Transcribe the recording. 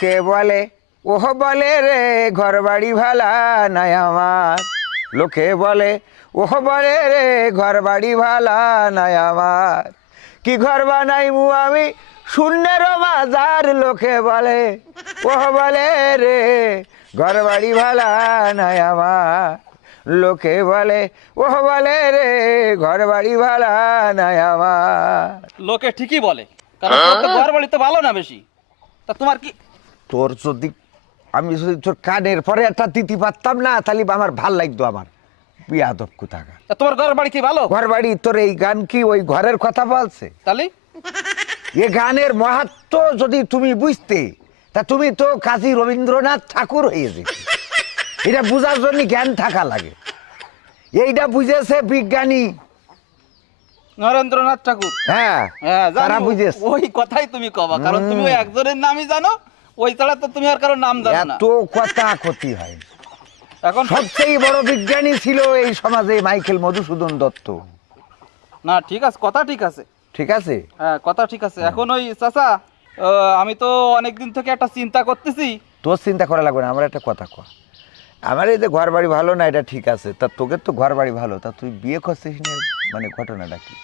কে বলে ওহ বলে রে ঘর বাড়ি ভালা নাই আমার। লোকে বলে ওহ বলে রে ঘর বাড়ি ভালা নাই আমার। কি ঘর বানাইমু আমি? শূন্যের মাজার লোকে বলে। ওহ বলে রে ঘর বাড়ি ভালা নাই আমার। লোকে বলে ওহ বলে রে ঘর বাড়ি ভালা নাই আমার। লোকে ঠিকই বলে কারণ তো ঘর বাড়ি তো ভালো না বেশি। তা তোমার কি তোর যদি আমি যদি তোর কানের পরে একটা দিতে পারতাম না তাহলে আমার ভালো লাগতো আমার। বিয়াদব কোথাকা তা তোমার ঘর বাড়ি কি ভালো? ঘর বাড়ি তোর এই গান কি ওই ঘরের কথা বলছে? তাহলে? এ গানের মাহাত্ম যদি তুমি বুঝতে তা তুমি তো কাজী রবীন্দ্রনাথ ঠাকুর হয়ে যেতে। এটা বোঝার জন্য জ্ঞান থাকা লাগে। এইটা বুঝেছে বিজ্ঞানী। নরেন্দ্রনাথ ঠাকুর? হ্যাঁ হ্যাঁ তারা বুঝেছে। ওই কথাই তুমি কবা কারণ তুমি ওই একজনের নামই জানো ওই ছাড়া তো তুমি আর কারোর নাম জানো না। এত কথা ক্ষতি হয়। এখন সবচেয়ে বড় বিজ্ঞানী ছিল এই সমাজে মাইকেল মধুসূদন দত্ত। না ঠিক আছে কথা ঠিক আছে। ঠিক আছে? হ্যাঁ কথা ঠিক আছে। এখন ওই চাচা আমি তো অনেকদিন থেকে একটা চিন্তা করতেছি। তোর চিন্তা করা লাগবে না আমার একটা কথা কর আমার এই যে ঘর বাড়ি ভালো না এটা ঠিক আছে। তা তোকে তো ঘর বাড়ি ভালো তা তুই বিয়ে করছিস না মানে ঘটনাটা কি?